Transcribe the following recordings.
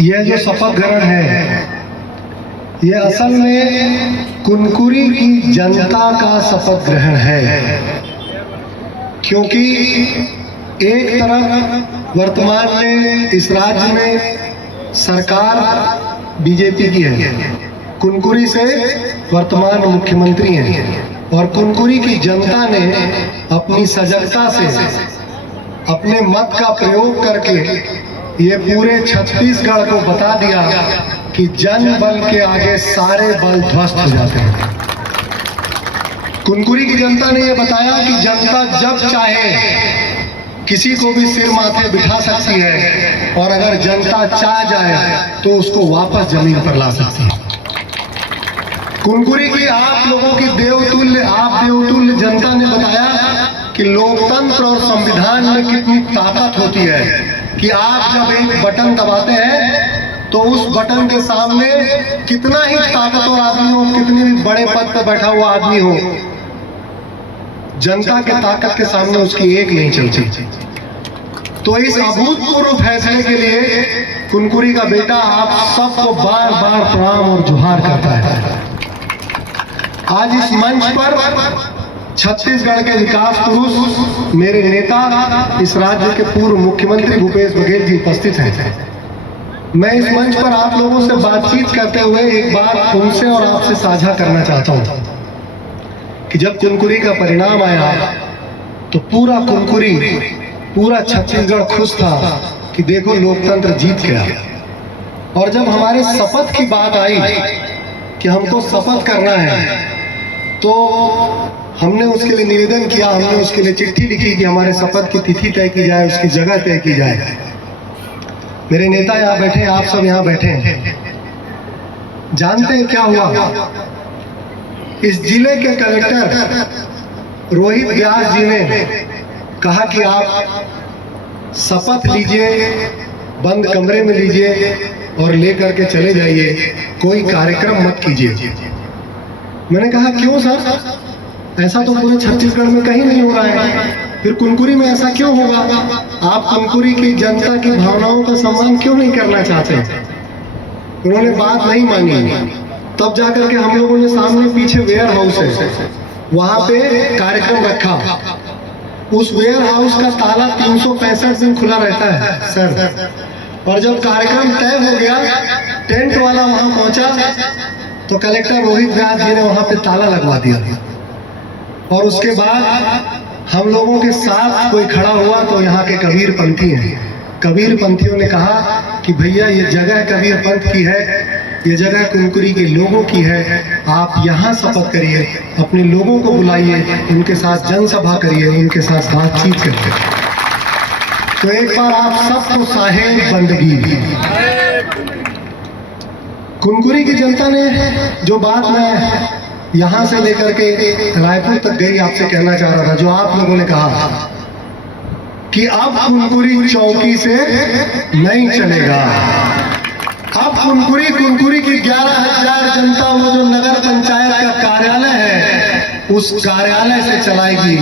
यह जो शपथ ग्रहण है, ये असल में कुनकुरी की जनता का शपथ ग्रहण है। क्योंकि एक तरफ वर्तमान में इस राज्य में सरकार बीजेपी की है, कुनकुरी से वर्तमान मुख्यमंत्री हैं, और कुनकुरी की जनता ने अपनी सजगता से अपने मत का प्रयोग करके ये पूरे छत्तीसगढ़ को बता दिया कि जन बल के आगे सारे बल ध्वस्त हो जाते हैं। कुनकुरी की जनता ने यह बताया कि जनता जब चाहे किसी को भी सिर माथे बिठा सकती है, और अगर जनता चाह जाए तो उसको वापस जमीन पर ला सकती है। कुनकुरी की आप लोगों की देवतुल्य जनता ने बताया कि लोकतंत्र और संविधान में कितनी ताकत होती है कि आप जब एक बटन दबाते हैं तो उस बटन के सामने कितना ही ताकतवर आदमी हो, कितने भी बड़े पद पर बैठा हुआ आदमी हो, जनता के ताकत के सामने उसकी एक नहीं चलती। तो इस अभूतपूर्व फैसले के लिए कुनकुरी का बेटा आप सबको बार बार प्रणाम और जुहार करता है। आज इस मंच पर छत्तीसगढ़ के विकास पुरुष, मेरे नेता, इस राज्य के पूर्व मुख्यमंत्री भूपेश बघेल जी उपस्थित हैं। मैं इस मंच पर आप लोगों से बातचीत करते हुए एक बात उनसे और आपसे साझा करना चाहता हूं कि जब कुनकुरी का परिणाम आया तो पूरा कुनकुरी, पूरा छत्तीसगढ़ खुश था कि देखो लोकतंत्र जीत गया। और जब हमारे शपथ की बात आई कि हमको शपथ करना है, तो हमने उसके लिए निवेदन किया, हमने उसके लिए चिट्ठी लिखी कि हमारे शपथ की तिथि तय की जाए, उसकी जगह तय की जाए। मेरे नेता यहाँ बैठे, आप सब यहाँ बैठे हैं, जानते हैं क्या हुआ? इस जिले के कलेक्टर रोहित व्यास जी ने कहा कि आप शपथ लीजिए, बंद कमरे में लीजिए और लेकर के चले जाइए, कोई कार्यक्रम मत कीजिए। मैंने कहा क्यों सर, ऐसा तो पूरे छत्तीसगढ़ में कहीं नहीं हो रहा है, फिर कुनकुरी में ऐसा क्यों होगा? आप कुनकुरी की जनता की भावनाओं का सम्मान क्यों नहीं करना चाहते? उन्होंने बात नहीं मानी। तब जाकर के हम लोगों ने सामने पीछे वेयर हाउस है, वहां पे कार्यक्रम रखा। उस वेयर हाउस का ताला 365 दिन खुला रहता है सर। और जब कार्यक्रम तय हो गया, टेंट वाला वहां पहुंचा तो कलेक्टर रोहित व्यास जी ने वहां पे ताला लगवा दिया। और उसके बाद हम लोगों के साथ कोई खड़ा हुआ तो यहाँ के कबीर पंथी हैं। कबीर पंथियों ने कहा कि भैया ये जगह कबीर पंथ की है, ये जगह कुनकुरी के लोगों की है, आप यहाँ शपथ करिए, अपने लोगों को बुलाइए, उनके साथ जनसभा करिए, उनके साथ बातचीत करिए। तो एक बार आप सबको साहेब बंदगी। कुनकुरी की जनता ने जो बात मैं यहाँ से लेकर के रायपुर तक गई आपसे कहना चाह रहा था, जो आप लोगों ने कहा कि अब कुनकुरी चौकी से नहीं चलेगा। अब कुनकुरी की 11,000 जनता, वो जो नगर पंचायत का कार्यालय है, उस कार्यालय से चलाएगी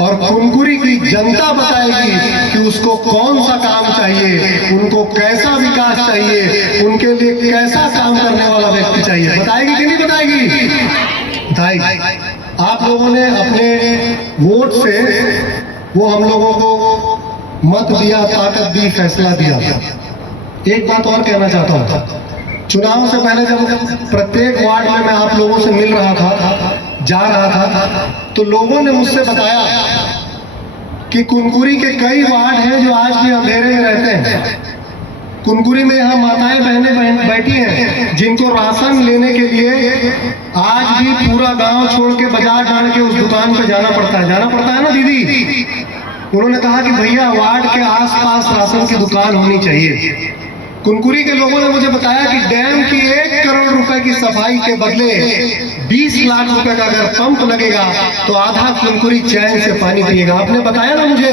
और कुनकुरी की जनता बताएगी कि उसको कौन सा काम चाहिए, उनको कैसा विकास चाहिए, उनके लिए कैसा काम करने वाला व्यक्ति चाहिए। बताएगी कि नहीं बताएगी? बताएगी। आप लोगों ने अपने वोट से वो हम लोगों को मत दिया, ताकत दी, फैसला दिया। एक बात और कहना चाहता हूँ, चुनाव से पहले जब प्रत्येक वार्ड में मैं आप लोगों से मिल रहा था, जा रहा था, तो लोगों ने मुझसे बताया कि कुनकुरी के कई वार्ड हैं जो आज भी अंधेरे में रहते हैं। कुनकुरी में यहाँ माताएं बहनें बैठी हैं जिनको राशन लेने के लिए आज भी पूरा गांव छोड़ के बाजार डाल के उस दुकान पे जाना पड़ता है ना दीदी? उन्होंने कहा कि भैया वार्ड के आसपास राशन की दुकान होनी चाहिए। कुनकुरी के लोगों ने मुझे बताया कि डैम की 1 करोड़ रुपए की सफाई के बदले 20 लाख रुपए का अगर पंप लगेगा तो आधा कुनकुरी चैन से पानी पिएगा। आपने बताया ना मुझे।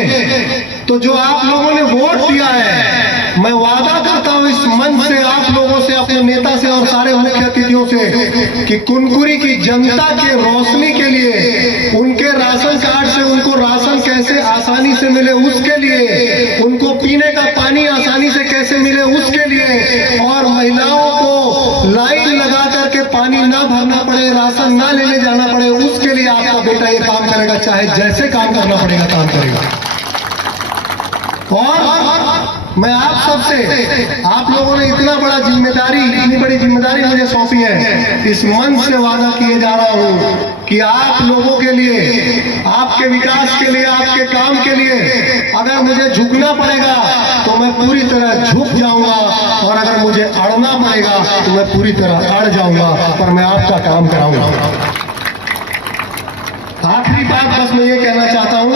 तो जो आप लोगों ने वोट दिया है, मैं वादा करता हूं इस मंच से, आप लोगों से, अपने नेता से और सारे मुख्य अतिथियों से कि कुनकुरी की जनता के रोशनी के लिए, उनके राशन कार्ड से उनको राशन कैसे आसानी से मिले, उसके लिए, उनको पीने का पानी आसानी से कैसे से मिले उसके लिए, और महिलाओं को लाइन लगा करके पानी ना भरना पड़े, राशन ना लेने जाना पड़े, उसके लिए आपका बेटा ये काम करेगा, चाहे जैसे काम करना पड़ेगा काम करेगा। और मैं आप सबसे, आप लोगों ने इतनी बड़ी जिम्मेदारी मुझे सौंपी है, इस मंच से वादा किए जा रहा हूं कि आप लोगों के लिए, आपके विकास के लिए, आपके काम के लिए अगर मुझे झुकना पड़ेगा तो मैं पूरी तरह झुक जाऊंगा, और अगर मुझे अड़ना पड़ेगा तो मैं पूरी तरह अड़ जाऊंगा, पर मैं आपका काम कराऊंगा। आखिरी बात बस मैं ये कहना चाहता हूं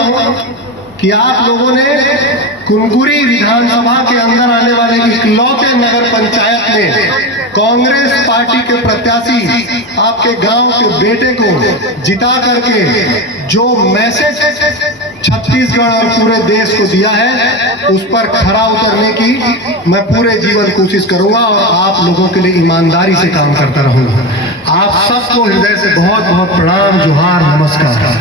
कि आप लोगों ने कुनकुरी विधानसभा के अंदर आने वाले इकलौते नगर पंचायत में कांग्रेस पार्टी के प्रत्याशी आपके गांव के बेटे को जिता करके जो मैसेज छत्तीसगढ़ और पूरे देश को दिया है, उस पर खरा उतरने की मैं पूरे जीवन कोशिश करूंगा, और आप लोगों के लिए ईमानदारी से काम करता रहूंगा। आप सबको हृदय से बहुत बहुत प्रणाम, जोहार, नमस्कार।